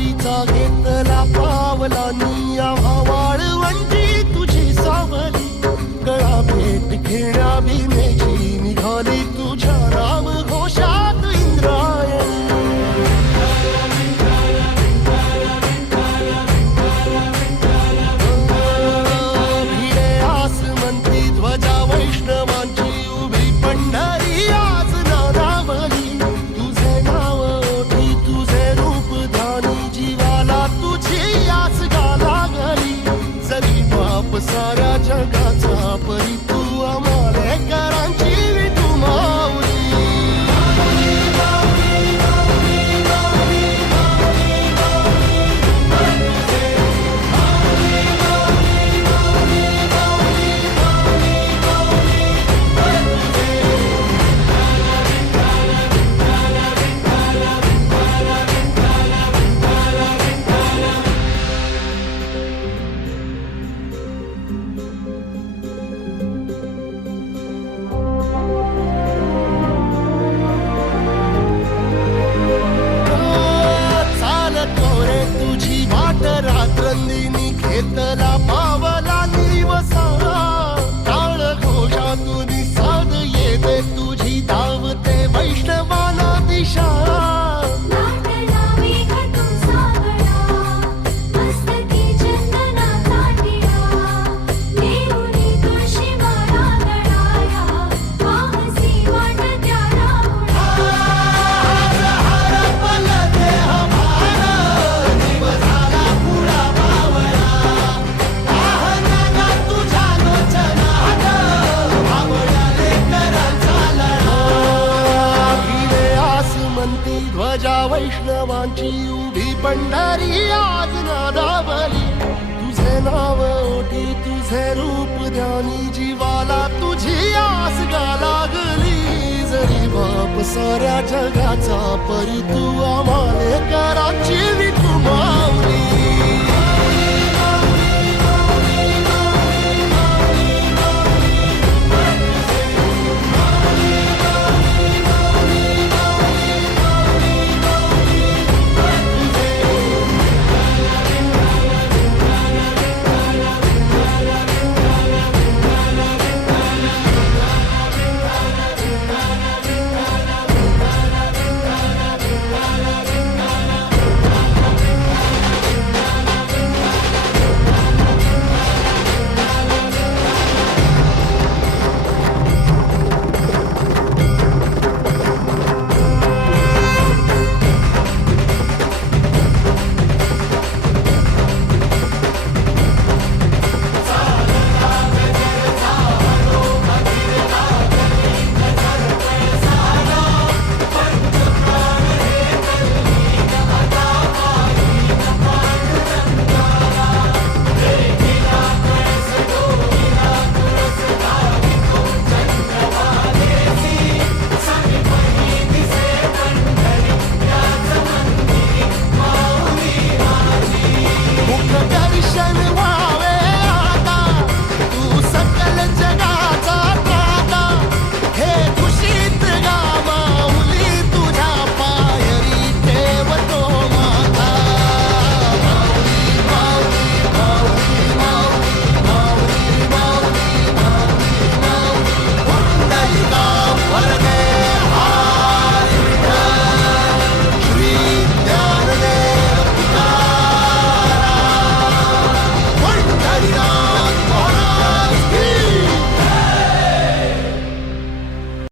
वारीचा घेतला पावलांनी आम्हा वाळवंटी तुझी सावली गळा भेट घेण्या भीमेची निघाली तुझ्या नाम घोषात इंद्रायणी भिडे आसमंती ध्वजा वैष्णवांची उभी पंढरी आज नादावली तुझे नाव ओठी तुझे रूप ध्यानी जीवाला तुझी आस गा लागली जरी बाप साऱ्या जगाचा परी तू आमालेकरांची विठू माऊली रात्रंदिनी घेतला पावला निवसा टाळ घोषातून साध येते तुझी धावते वैष्णवाला दिशा ध्वजा वैष्णवांची उभी पंढरी आज नादावली तुझे नाव ओठी तुझे रूप ध्यानी जीवाला तुझी आस गा लागली जरी बाप साऱ्या जगाचा परी तू आम्हालेकरांची विठू माऊली